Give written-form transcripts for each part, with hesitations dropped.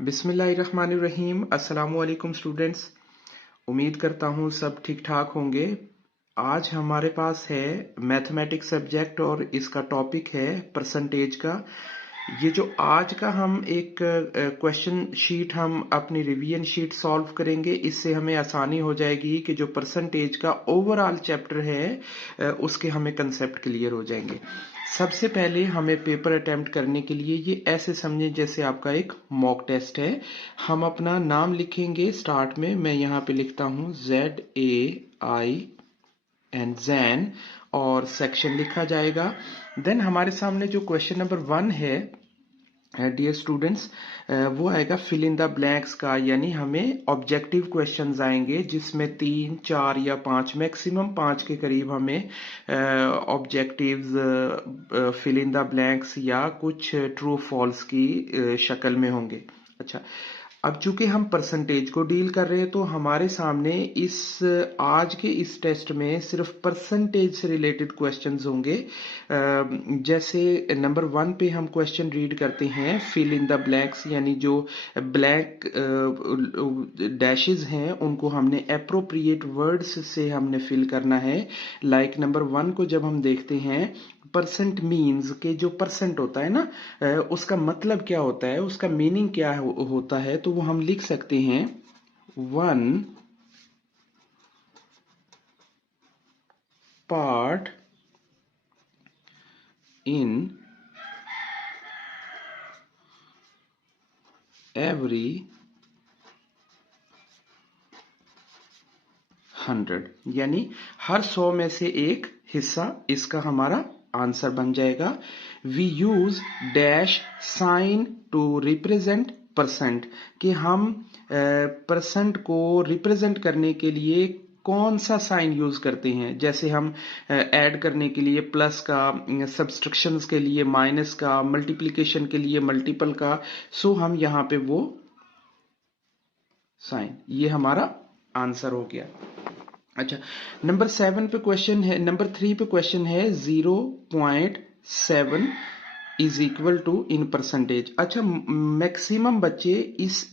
बिस्मिल्लाहिर्रहमानिर्रहीम। अस्सलामुअलैकुम स्टूडेंट्स। उम्मीद करता हूँ सब ठीक ठाक होंगे। आज हमारे पास है मैथमेटिक्स सब्जेक्ट और इसका टॉपिक है परसेंटेज का। ये जो आज का हम एक क्वेश्चन शीट हम अपनी रिवीजन शीट सॉल्व करेंगे, इससे हमें आसानी हो जाएगी कि जो परसेंटेज का ओवरऑल चैप्टर है उसके हमें कंसेप्ट क्लियर हो जाएंगे। सबसे पहले हमें पेपर अटेम्प्ट करने के लिए ये ऐसे समझें जैसे आपका एक मॉक टेस्ट है। हम अपना नाम लिखेंगे स्टार्ट में, मैं यहाँ पे लिखता हूँ ZAI जैन और सेक्शन लिखा जाएगा। देन हमारे सामने जो क्वेश्चन नंबर 1 है डियर स्टूडेंट्स, वो आएगा फिल इन द ब्लैंक्स का, यानी हमें ऑब्जेक्टिव क्वेश्चंस आएंगे जिसमें 3, 4 या 5, मैक्सिमम 5 के करीब हमें objectives fill in the blanks या कुछ ट्रू फॉल्स की शक्ल में होंगे। अच्छा, अब चूंकि हम परसेंटेज को डील कर रहे हैं तो हमारे सामने इस आज के इस टेस्ट में सिर्फ परसेंटेज से रिलेटेड क्वेश्चंस होंगे। जैसे नंबर 1 पे हम क्वेश्चन रीड करते हैं, फिल इन द ब्लैंक्स, यानी जो ब्लैंक डैशेस हैं उनको हमने एप्रोप्रिएट वर्ड्स से हमने फिल करना है। लाइक नंबर 1 को जब हम देखते हैं, परसेंट मीन्स के जो परसेंट होता है ना, उसका मतलब क्या होता है, उसका मीनिंग क्या होता है, तो वो हम लिख सकते हैं 1 पार्ट इन एवरी 100, यानी हर 100 में से एक हिस्सा, इसका हमारा आंसर बन जाएगा। We use dash sign to represent percent, कि हम परसेंट को रिप्रेजेंट करने के लिए कौन सा साइन यूज करते हैं। जैसे हम ऐड करने के लिए प्लस का, सब्सट्रैक्शंस के लिए माइनस का, मल्टीप्लिकेशन के लिए मल्टीपल का, सो हम यहाँ पे वो साइन, ये हमारा आंसर हो गया। अच्छा, नंबर 7 पे क्वेश्चन है, नंबर 3 पे क्वेश्चन है 0.7 is equal to in percentage. अच्छा, मैक्सिमम बच्चे इस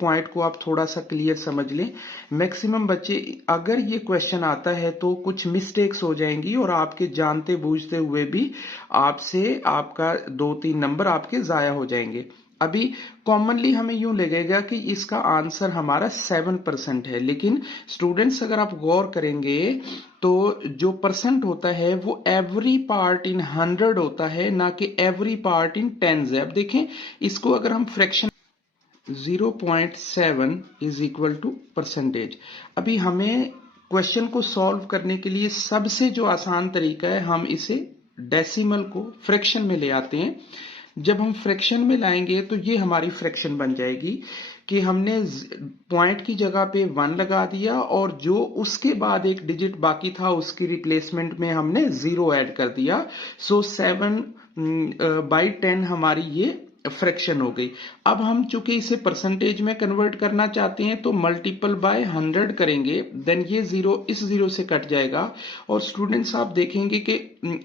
पॉइंट को आप थोड़ा सा क्लियर समझ लें। मैक्सिमम बच्चे, अगर ये क्वेश्चन आता है तो कुछ मिस्टेक्स हो जाएंगी और आपके जानते बूझते हुए भी आपसे आपका 2-3 नंबर आपके जाया हो जाएंगे। अभी कॉमनली हमें यूं लगेगा कि इसका आंसर हमारा 7% है, लेकिन स्टूडेंट्स अगर आप गौर करेंगे तो जो परसेंट होता है वो एवरी पार्ट इन 100 होता है, ना कि एवरी पार्ट इन टेंस है। अब देखें इसको, अगर हम fraction 0.7 is equal to percentage, अभी हमें क्वेश्चन को सॉल्व करने के लिए सबसे जो आसान तरीका है, हम इसे डेसिमल को फ्रैक्शन में ले आते हैं। जब हम फ्रैक्शन में लाएंगे तो ये हमारी फ्रैक्शन बन जाएगी कि हमने पॉइंट की जगह पे 1 लगा दिया और जो उसके बाद एक डिजिट बाकी था उसकी रिप्लेसमेंट में हमने 0 ऐड कर दिया। सो 7/10 हमारी ये फ्रैक्शन हो गई। अब हम चूंकि इसे परसेंटेज में कन्वर्ट करना चाहते हैं तो मल्टीपल बाय 100 करेंगे, देन ये 0 इस 0 से कट जाएगा। और स्टूडेंट्स आप देखेंगे कि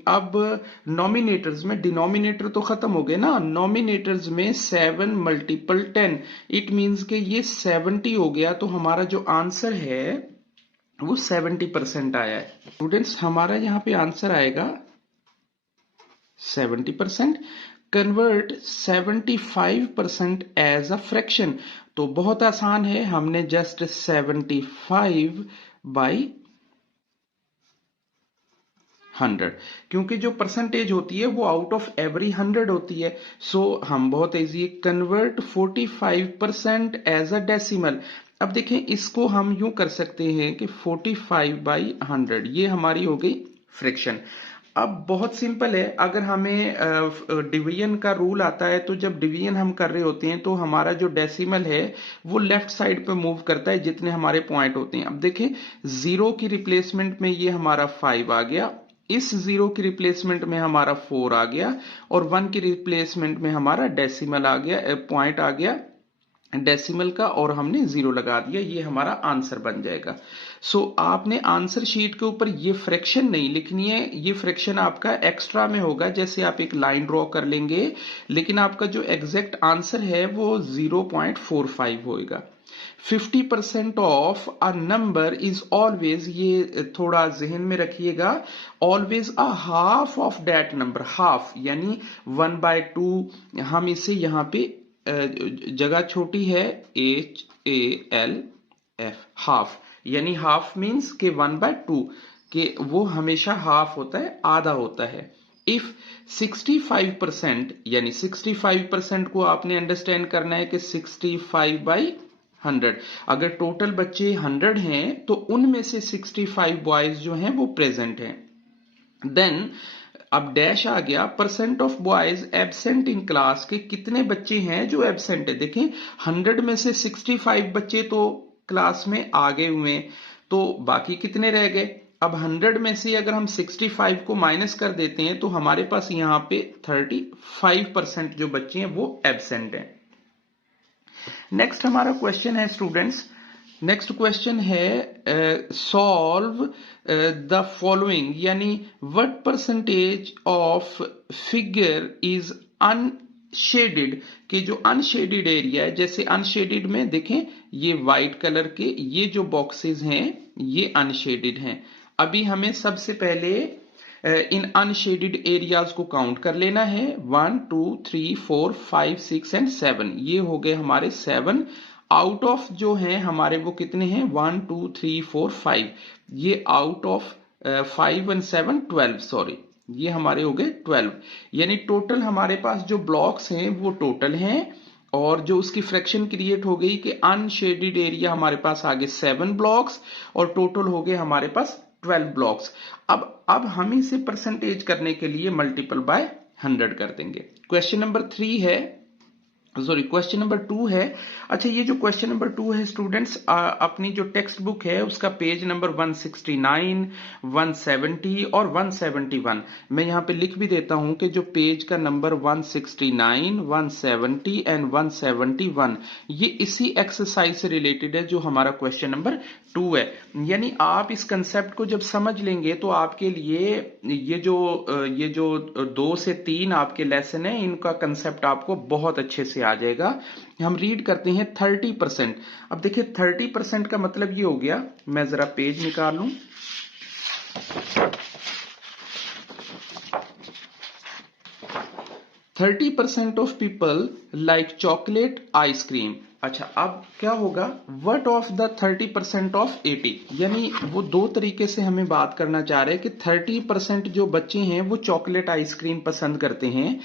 अब नॉमिनेटर्स में, डिनोमिनेटर तो खत्म हो गए ना, नॉमिनेटर्स में 7 मल्टीपल 10, इट मींस कि ये 70 हो गया। तो हमारा जो आंसर है वो 70% आया है। स्टूडेंट्स हमारा यहाँ पे आंसर आएगा 70%। कन्वर्ट 75% एज अ फ्रैक्शन, तो बहुत आसान है, हमने जस्ट 75/100, क्योंकि जो परसेंटेज होती है वो आउट ऑफ एवरी 100 होती है। सो हम बहुत easy, convert 45% as a decimal. अब देखें इसको हम यूं कर सकते हैं कि 45/100, ये हमारी हो गई फ्रैक्शन। अब बहुत सिंपल है, अगर हमें डिवीजन का रूल आता है तो जब डिवीजन हम कर रहे होते हैं तो हमारा जो डेसिमल है वो लेफ्ट साइड पे मूव करता है जितने हमारे पॉइंट होते हैं। अब देखें 0 की रिप्लेसमेंट में ये हमारा 5 आ गया, इस 0 की रिप्लेसमेंट में हमारा 4 आ गया और 1 की रिप्लेसमेंट में हमारा डेसिमल आ गया, पॉइंट आ गया डेसिमल का और हमने 0 लगा दिया, ये हमारा आंसर बन जाएगा। सो आपने आंसर शीट के ऊपर ये फ्रैक्शन नहीं लिखनी है, ये फ्रैक्शन आपका एक्स्ट्रा में होगा, जैसे आप एक लाइन ड्रॉ कर लेंगे, लेकिन आपका जो एग्जैक्ट आंसर है वो 0.45 होएगा। 50% of a number is always, ये थोड़ा जहन में रखिएगा, always a half of that number. Half यानी 1/2, हम इसे यहाँ पे जगह छोटी है, HALF, हाफ, यानी हाफ मीन्स के 1/2 के वो हमेशा हाफ होता है, आधा होता है। इफ 65%, यानी 65% को आपने अंडरस्टैंड करना है कि 65/100, अगर टोटल बच्चे 100 हैं तो उनमें से 65 बॉयज जो हैं वो प्रेजेंट हैं। देन अब डैश आ गया, percent of boys absent in class, के कितने बच्चे हैं जो एब्सेंट है। देखें 100 में से 65 बच्चे तो क्लास में आ गए हुए, तो बाकी कितने रह गए। अब 100 में से अगर हम 65 को माइनस कर देते हैं तो हमारे पास यहां पे 35% जो बच्चे हैं वो एब्सेंट हैं। नेक्स्ट हमारा क्वेश्चन है स्टूडेंट्स, नेक्स्ट क्वेश्चन है सॉल्व द फॉलोइंग, यानी what percentage of figure is unshielded, कि जो अनशेडेड एरिया है, जैसे अनशेडेड में देखें ये व्हाइट कलर के ये जो बॉक्सेस हैं ये अनशेडेड हैं। अभी हमें सबसे पहले इन अनशेडेड एरियाज को काउंट कर लेना है, 1 2 3 4 5 6 एंड 7, ये हो गए हमारे 7 आउट ऑफ जो हैं हमारे वो कितने हैं 1 2 3 4 5, ये आउट ऑफ 5 एंड 7 12, सॉरी ये हमारे हो गए 12, यानी टोटल हमारे पास जो ब्लॉक्स हैं वो टोटल हैं, और जो उसकी फ्रैक्शन क्रिएट हो गई कि अनशेडेड एरिया हमारे पास आ गए 7 ब्लॉक्स और टोटल हो गए हमारे पास 12 ब्लॉक्स। अब हम इसे परसेंटेज करने के लिए मल्टीपल बाय 100 कर देंगे। क्वेश्चन नंबर 3 है, सॉरी क्वेश्चन नंबर 2 है। अच्छा ये जो क्वेश्चन नंबर 2 है स्टूडेंट्स, अपनी जो टेक्स्ट बुक है उसका पेज नंबर 169, 170 और 171, मैं यहां पे लिख भी देता हूं कि जो पेज का नंबर 169, 170 एंड 171 ये इसी एक्सरसाइज से रिलेटेड है जो हमारा क्वेश्चन नंबर 2 है। यानी आप इस कंसेप्ट को जब समझ लेंगे तो आपके लिए ये जो 2 से 3 आपके लेसन है इनका कंसेप्ट आपको बहुत अच्छे से आ जाएगा। हम रीड करते हैं 30%। अब देखिए 30% का मतलब ये हो गया, मैं जरा पेज निकाल लूं, 30% of people like chocolate ice cream. अच्छा अब क्या होगा, व्हाट ऑफ द 30% ऑफ 80, यानी वो दो तरीके से हमें बात करना चाह रहे हैं कि 30% जो बच्चे हैं वो चॉकलेट आइसक्रीम पसंद करते हैं।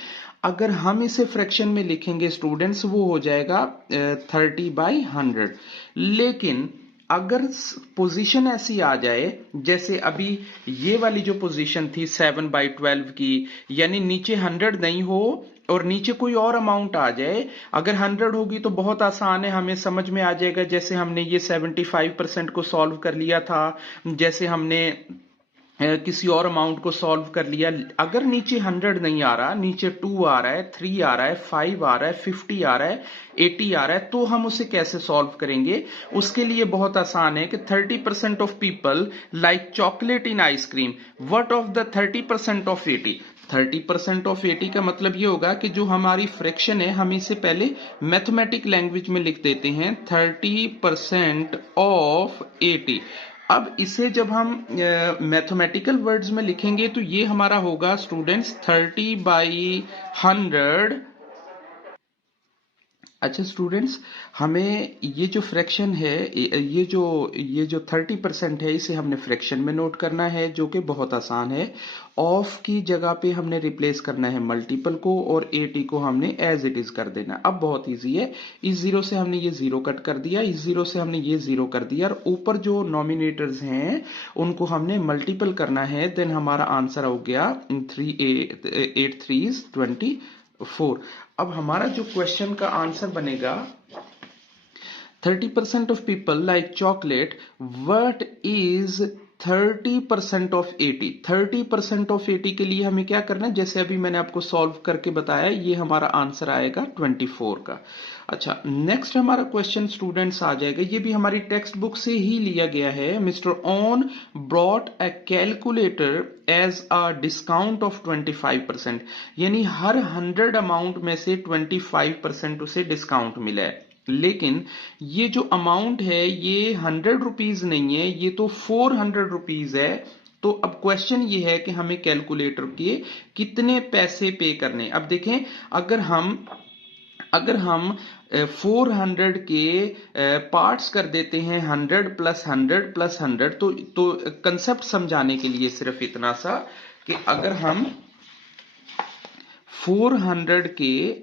अगर हम इसे फ्रैक्शन में लिखेंगे स्टूडेंट्स वो हो जाएगा 30/100, लेकिन अगर पोजीशन ऐसी आ जाए जैसे अभी ये वाली जो पोजीशन थी 7/12 की, यानी नीचे 100 नहीं हो और नीचे कोई और अमाउंट आ जाए, अगर 100 होगी तो बहुत आसान है, हमें समझ में आ जाएगा, जैसे हमने ये 75% को सॉल्व कर लिया था, जैसे हमने किसी और अमाउंट को सॉल्व कर लिया। अगर नीचे 100 नहीं आ रहा, नीचे 2 आ रहा है, 3 आ रहा है, 5 आ रहा है, 50 आ रहा है, 80 आ रहा है, तो हम उसे कैसे सॉल्व करेंगे। उसके लिए बहुत आसान है कि 30% of people like chocolate in ice cream, what of the 30% of 80। 30% of 80 का मतलब ये होगा कि जो हमारी फ्रैक्शन है हम इसे पहले मैथमेटिक लैंग्वेज में लिख देते हैं, 30% ऑफ 80। अब इसे जब हम मैथमेटिकल वर्ड्स में लिखेंगे तो ये हमारा होगा स्टूडेंट्स 30/100। अच्छा स्टूडेंट्स, हमें ये जो फ्रैक्शन है, ये जो 30% है इसे हमने फ्रैक्शन में नोट करना है, जो कि बहुत आसान है। ऑफ की जगह पे हमने रिप्लेस करना है मल्टीपल को और 80 को हमने एज इट इज कर देना। अब बहुत इजी है, इस जीरो से हमने ये जीरो कट कर दिया, इस जीरो से हमने ये जीरो कर दिया और ऊपर जो नॉमिनेटर्स हैं उनको हमने मल्टीपल करना है। देन हमारा आंसर हो गया 8 3 24। अब हमारा जो क्वेश्चन का आंसर बनेगा 30% of people like chocolate, what is 30% of 80, 30% of 80 के लिए हमें क्या करना है, जैसे अभी मैंने आपको सॉल्व करके बताया, ये हमारा आंसर आएगा 24 का। अच्छा, नेक्स्ट हमारा क्वेश्चन स्टूडेंट्स आ जाएगा, ये भी हमारी टेक्स्ट बुक से ही लिया गया है। Mister on brought a calculator as a discount of 25%, यानी हर 100 अमाउंट में से 25% उसे डिस्काउंट मिला है। लेकिन ये जो अमाउंट है ये 100 रुपीज नहीं है, ये तो 400 रुपीज है। तो अब क्वेश्चन ये है कि हमें कैलकुलेटर के कितने पैसे पे करने। अब देखें, अगर हम 400 के पार्ट्स कर देते हैं 100 प्लस 100 प्लस 100, तो कंसेप्ट समझाने के लिए सिर्फ इतना सा कि अगर हम 400 के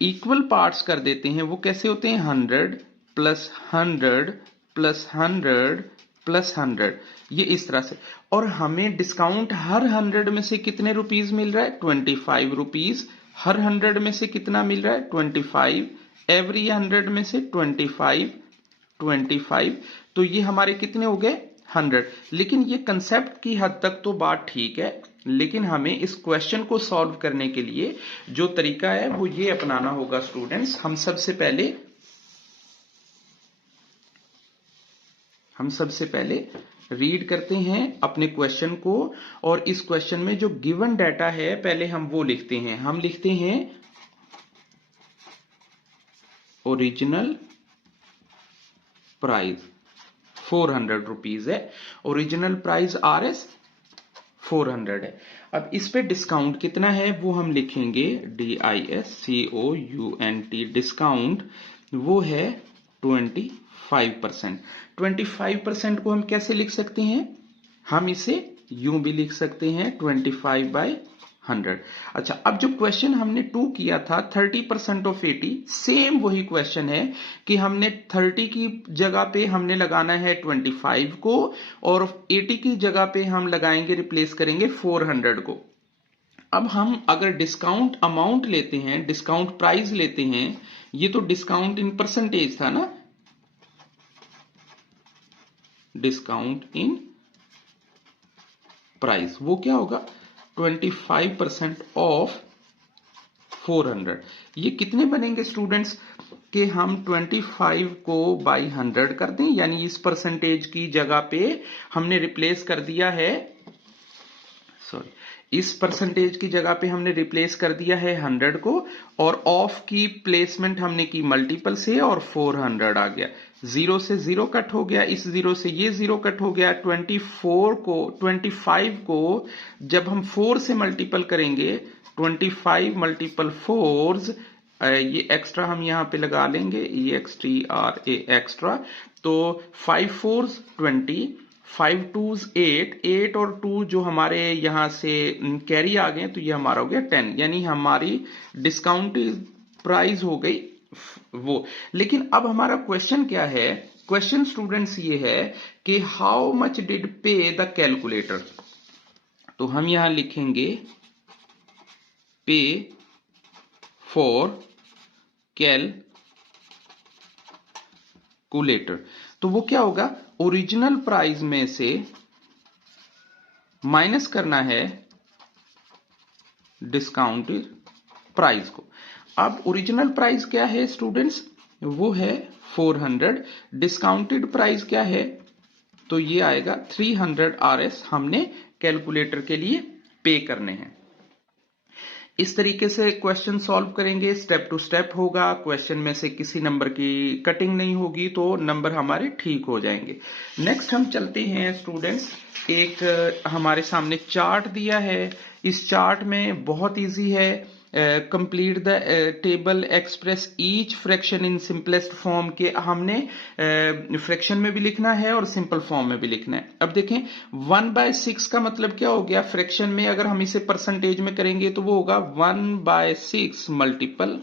इक्वल पार्ट्स कर देते हैं, वो कैसे होते हैं, 100 प्लस 100 प्लस 100 प्लस 100, ये इस तरह से। और हमें डिस्काउंट हर 100 में से कितने रुपीज मिल रहा है, 25 रुपीज। हर 100 में से कितना मिल रहा है, 25। एवरी 100 में से 25 25, तो ये हमारे कितने हो गए, 100। लेकिन ये कंसेप्ट की हद तक तो बात ठीक है, लेकिन हमें इस क्वेश्चन को सॉल्व करने के लिए जो तरीका है वो ये अपनाना होगा स्टूडेंट्स। हम सबसे पहले रीड करते हैं अपने क्वेश्चन को, और इस क्वेश्चन में जो गिवन डाटा है पहले हम वो लिखते हैं। हम लिखते हैं ओरिजिनल प्राइस 400 रुपीज है, ओरिजिनल प्राइस RS 400 है। अब इस पे डिस्काउंट कितना है वो हम लिखेंगे, DISCOUNT, डिस्काउंट वो है 25%। 25% को हम कैसे लिख सकते हैं, हम इसे यूं भी लिख सकते हैं 25/100। अच्छा, अब जो क्वेश्चन हमने 2 किया था 30% ऑफ 80, सेम वही क्वेश्चन है कि हमने 30 की जगह पे हमने लगाना है 25 को, और 80 की जगह पे हम लगाएंगे, रिप्लेस करेंगे 400 को। अब हम अगर डिस्काउंट अमाउंट लेते हैं, डिस्काउंट प्राइस लेते हैं, ये तो डिस्काउंट इन परसेंटेज था ना, डिस्काउंट इन प्राइस, वो क्या होगा, 25% ऑफ 400। ये कितने बनेंगे स्टूडेंट्स, कि हम 25 को बाई 100 कर दें, यानी इस परसेंटेज की जगह पे हमने रिप्लेस कर दिया है, सॉरी, इस परसेंटेज की जगह पे हमने रिप्लेस कर दिया है 100 को, और ऑफ की प्लेसमेंट हमने की मल्टीपल से, और 400 आ गया। 0 से 0 कट हो गया, इस 0 से ये 0 कट हो गया। 25 को जब हम 4 से मल्टीपल करेंगे, 25 मल्टीपल 4, ये एक्स्ट्रा हम यहां पे लगा लेंगे, EXTRA एक्स्ट्रा, तो 5 4 20, 5 2 8, 8 और 2 जो हमारे यहां से कैरी आ गए, तो ये हमारा हो गया 10, यानी हमारी डिस्काउंट प्राइस हो गई वो। लेकिन अब हमारा क्वेश्चन क्या है, क्वेश्चन स्टूडेंट्स ये है कि हाउ मच डिड पे द कैलकुलेटर। तो हम यहां लिखेंगे पे फॉर कैलकुलेटर, तो वो क्या होगा, ओरिजिनल प्राइस में से माइनस करना है डिस्काउंटेड प्राइस को। अब ओरिजिनल प्राइस क्या है स्टूडेंट्स, वो है 400, डिस्काउंटेड प्राइस क्या है, तो ये आएगा 300 RS हमने कैलकुलेटर के लिए पे करने हैं। इस तरीके से क्वेश्चन सॉल्व करेंगे, स्टेप टू स्टेप होगा, क्वेश्चन में से किसी नंबर की कटिंग नहीं होगी, तो नंबर हमारे ठीक हो जाएंगे। नेक्स्ट हम चलते हैं स्टूडेंट्स, एक हमारे सामने चार्ट दिया है, इस चार्ट में बहुत इजी है, complete the table express each fraction in simplest form, के हमने फ्रैक्शन में भी लिखना है और सिंपल फॉर्म में भी लिखना है। अब देखें 1/6 का मतलब क्या हो गया, फ्रैक्शन में अगर हम इसे परसेंटेज में करेंगे तो वो होगा 1/6 मल्टीपल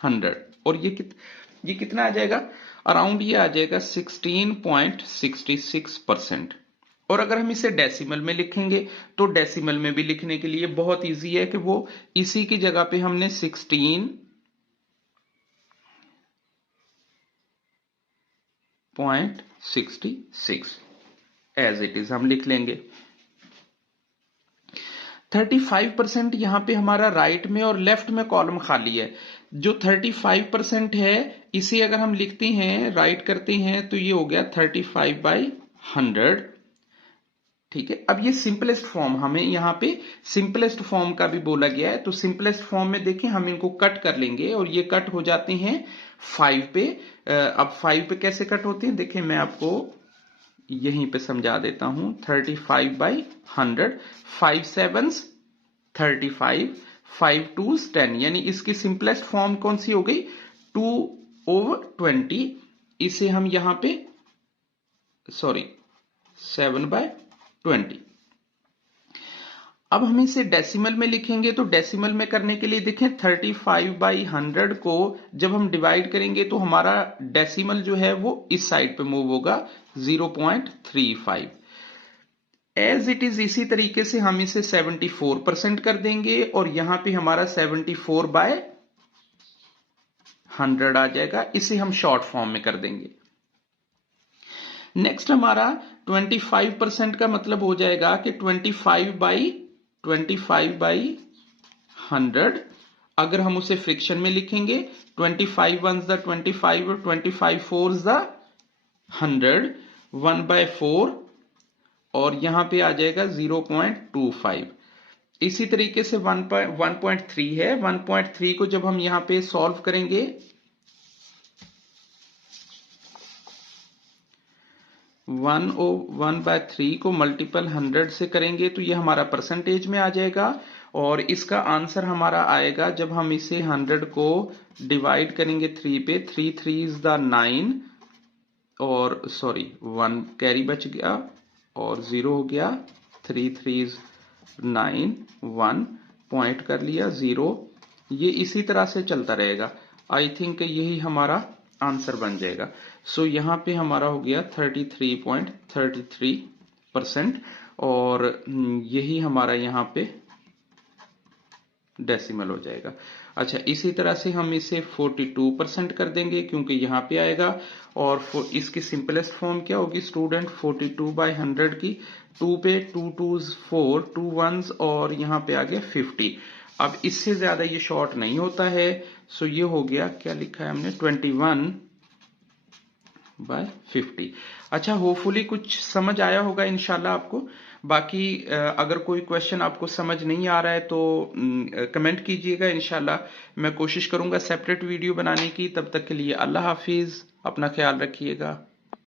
100, और ये कितना आ जाएगा, अराउंड ये आ जाएगा 16.66%। और अगर हम इसे डेसिमल में लिखेंगे, तो डेसिमल में भी लिखने के लिए बहुत इजी है कि वो इसी की जगह पे हमने 16.66, एज इट इज हम लिख लेंगे। 35% यहां पे हमारा राइट में और लेफ्ट में कॉलम खाली है। जो 35% है इसे अगर हम लिखते हैं, राइट करते हैं, तो ये हो गया 35/100। ठीक है, अब ये सिंपलेस्ट फॉर्म, हमें यहां पे सिंपलेस्ट फॉर्म का भी बोला गया है, तो सिंपलेस्ट फॉर्म में देखिए हम इनको कट कर लेंगे और ये कट हो जाते हैं 5 पे। अब 5 पे कैसे कट होते हैं देखिए, मैं आपको यहीं पे समझा देता हूं। 35/100, 5 7s 35, 5 2s 10, यानी इसकी सिंपलेस्ट फॉर्म कौन सी हो गई, 2/20। इसे हम यहां पे 7/20। अब हम इसे डेसिमल में लिखेंगे, तो डेसिमल में करने के लिए देखें 35/100 को जब हम डिवाइड करेंगे तो हमारा डेसिमल जो है वो इस साइड पे मूव होगा 0.35। एज इट इज इसी तरीके से हम इसे 74% कर देंगे और यहां पे हमारा 74/100 आ जाएगा। इसे हम शॉर्ट फॉर्म में कर देंगे। नेक्स्ट हमारा 25% का मतलब हो जाएगा कि 25/100। अगर हम उसे फ्रिक्शन में लिखेंगे 25 1s the 25 और 25 4s the 100, 1/4 और यहां पे आ जाएगा 0.25। इसी तरीके से 1.3 है। 1.3 को जब हम यहां पे सॉल्व करेंगे, 1/3 को मल्टीपल 100 से करेंगे तो ये हमारा परसेंटेज में आ जाएगा और इसका आंसर हमारा आएगा जब हम इसे 100 को डिवाइड करेंगे 3 पे, 3 3s the 9 और 1 कैरी बच गया और 0 हो गया, 3 3s 9, 1 पॉइंट कर लिया 0। ये इसी तरह से चलता रहेगा। आई थिंक यही हमारा आंसर बन जाएगा। सो यहां पे हमारा हो गया 33.33% और यही हमारा यहां पे डेसिमल हो जाएगा। अच्छा, इसी तरह से हम इसे 42% कर देंगे क्योंकि यहां पे आएगा और इसकी सिंपलेस्ट फॉर्म क्या होगी स्टूडेंट, 42/100 की 2 पे 2 2s 4, 2 1s और यहां पे आ गया 50। अब इससे ज्यादा ये शॉर्ट नहीं होता है। सो ये हो गया, क्या लिखा है हमने, 21/50। अच्छा, होपफुली कुछ समझ आया होगा इंशाल्लाह आपको। बाकी अगर कोई क्वेश्चन आपको समझ नहीं आ रहा है तो कमेंट कीजिएगा। इंशाल्लाह मैं कोशिश करूंगा सेपरेट वीडियो बनाने की। तब तक के लिए अल्लाह हाफिज, अपना ख्याल रखिएगा।